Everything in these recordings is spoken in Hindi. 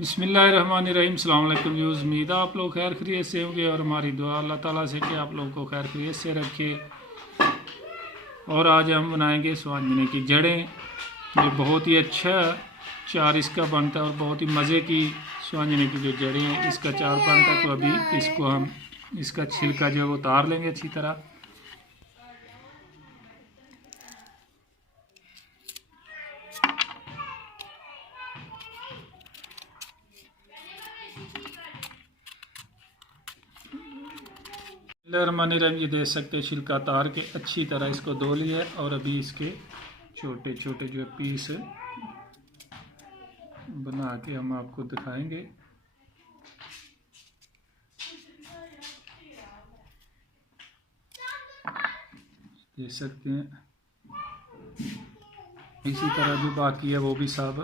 बिस्मिल्लाहिर्रहमानिर्रहीम। अस्सलाम वालेकुम व्यूज़। उम्मीद है आप लोग खैर खैरियत से होंगे और हमारी दुआ अल्लाह ताला से कि आप लोगों को खैर खैरियत से रखे। और आज हम बनाएंगे स्वांजने की जड़ें। ये बहुत ही अच्छा चार इसका बनता है और बहुत ही मज़े की स्वांजने की जो जड़ें हैं इसका चार बनता है। तो अभी इसको हम इसका छिलका जो है वो उतार लेंगे अच्छी तरह। रहीम, ये देख सकते हैं छिलका तार के अच्छी तरह इसको धो लिया और अभी इसके छोटे छोटे जो पीस बना के हम आपको दिखाएंगे। देख सकते हैं इसी तरह जो बाकी है वो भी सब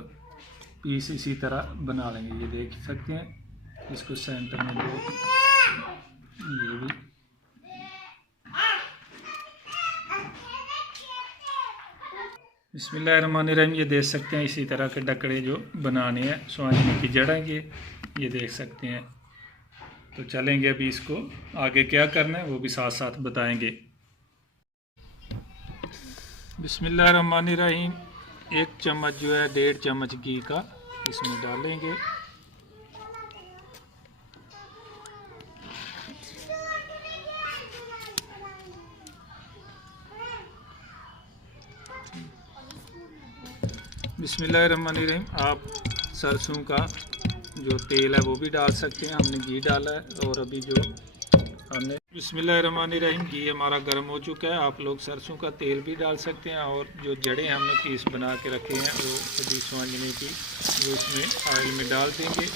पीस इसी तरह बना लेंगे। ये देख सकते हैं इसको सेंटर में दो, ये भी बिस्मिल्लाहिर्रहमानिर्रहीम। ये देख सकते हैं इसी तरह के डकड़े जो बनाने हैं स्वांजने की जड़ें ये देख सकते हैं। तो चलेंगे अभी इसको आगे क्या करना है वो भी साथ साथ बताएंगे। बिस्मिल्लाहिर्रहमानिर्रहीम। 1 चम्मच जो है 1.5 चम्मच घी का इसमें डालेंगे। बिस्मिल्लाहिर्रहमानिर्रहीम। आप सरसों का जो तेल है वो भी डाल सकते हैं, हमने घी डाला है। और अभी जो हमने बिस्मिल्लाहिर्रहमानिर्रहीम घी हमारा गर्म हो चुका है। आप लोग सरसों का तेल भी डाल सकते हैं। और जो जड़ें हमने पीस बना के रखे हैं वो अभी स्वांजने की वो इसमें ऑयल में डाल देंगे।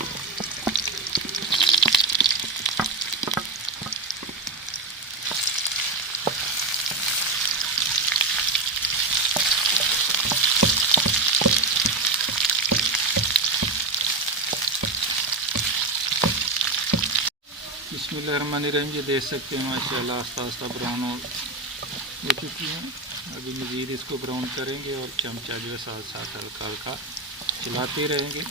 बिस्मिल्लाहिर्रहमानिर्रहीम। ये देख सकते हैं माशाल्लाह आस्ता आस्ता ब्राउन हो चुकी हैं। अभी मज़ीद इसको ब्राउन करेंगे और चमचा जो है साथ साथ हल्का हल्का चलाते रहेंगे।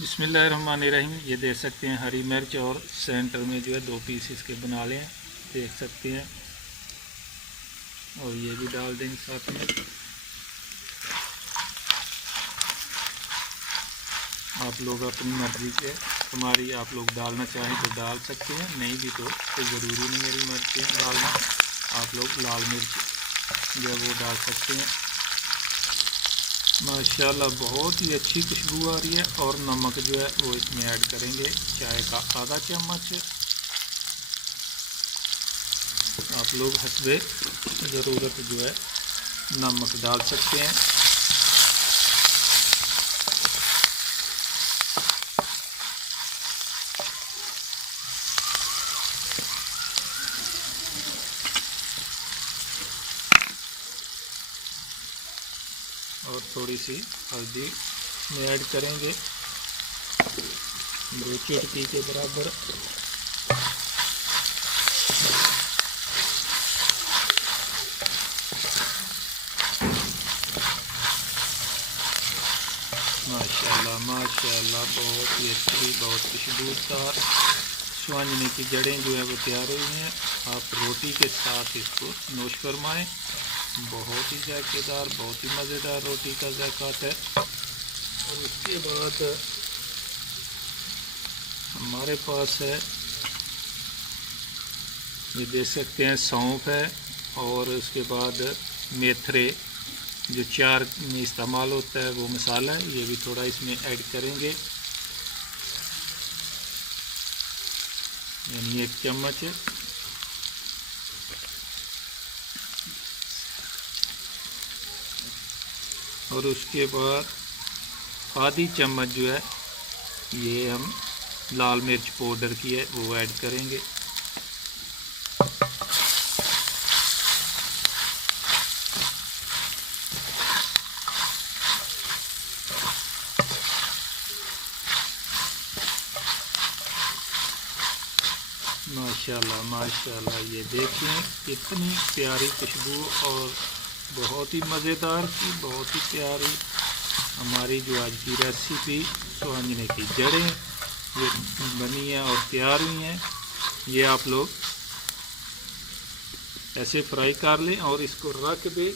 बिस्मिल्लाहिर्रहमानिर्रहीम। ये देख सकते हैं हरी मिर्च और सेंटर में जो है 2 पीस इसके बना लें, देख सकते हैं। और ये भी डाल देंगे साथ में। आप लोग अपनी मर्ज़ी से तुम्हारी आप लोग डालना चाहें तो डाल सकते हैं, नहीं भी तो कोई ज़रूरी नहीं मेरी मर्ज़ी से डालना। आप लोग लाल मिर्च जो है वो डाल सकते हैं। माशाल्लाह बहुत ही अच्छी खुशबू आ रही है। और नमक जो है वो इसमें ऐड करेंगे, चाय का आधा चम्मच। आप लोग हस्बे ज़रूरत जो है नमक डाल सकते हैं। और थोड़ी सी हल्दी में ऐड करेंगे 2 चुटकी के बराबर। माशाल्लाह माशाल्लाह बहुत ही अच्छी बहुत खुशबूदार स्वांजने की जड़ें जो है वो तैयार हुई हैं। आप रोटी के साथ इसको नोश फरमाएँ। बहुत ही जायकेदार बहुत ही मज़ेदार रोटी का ज़ायक़ा है। और उसके बाद हमारे पास है, ये देख सकते हैं सौंफ है। और उसके बाद मेथरे जो चार में इस्तेमाल होता है वो मसाला है, ये भी थोड़ा इसमें ऐड करेंगे, यानी 1 चम्मच। और उसके बाद आधी चम्मच जो है ये हम लाल मिर्च पाउडर की है वो ऐड करेंगे। माशाल्लाह माशाल्लाह। ये देखें कितनी प्यारी खुशबू और बहुत ही मज़ेदार की, बहुत ही प्यारी हमारी जो आज की रेसिपी स्वांजने की जड़ें ये बनी है और तैयार हुई हैं। ये आप लोग ऐसे फ्राई कर लें और इसको रख दें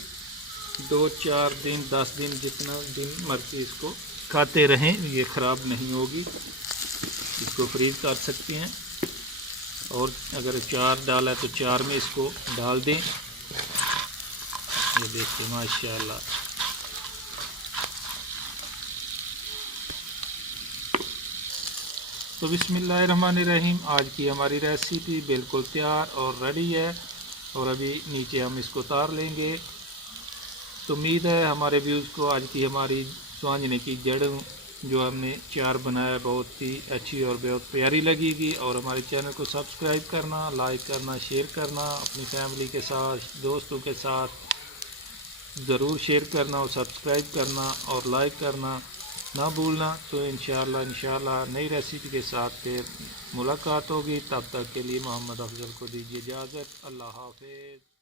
2-4 दिन 10 दिन जितना दिन मर्जी इसको खाते रहें, ये ख़राब नहीं होगी। इसको फ्रीज कर सकते हैं और अगर चार डाला है तो चार में इसको डाल दें। ये देखिए माशाल्लाह। तो बिस्मिल्लाहिर्रहमानिर्रहीम, आज की हमारी रेसिपी बिल्कुल तैयार और रेडी है और अभी नीचे हम इसको उतार लेंगे। तो उम्मीद है हमारे व्यूज़ को आज की हमारी स्वांजने की जड़ जो हमने चार बनाया बहुत ही अच्छी और बहुत प्यारी लगेगी। और हमारे चैनल को सब्सक्राइब करना, लाइक करना, शेयर करना, अपनी फैमिली के साथ दोस्तों के साथ ज़रूर शेयर करना और सब्सक्राइब करना और लाइक करना ना भूलना। तो इंशाल्लाह नई रेसिपी के साथ फिर मुलाकात होगी। तब तक के लिए मोहम्मद अफजल को दीजिए इजाज़त। अल्लाह हाफ़िज़।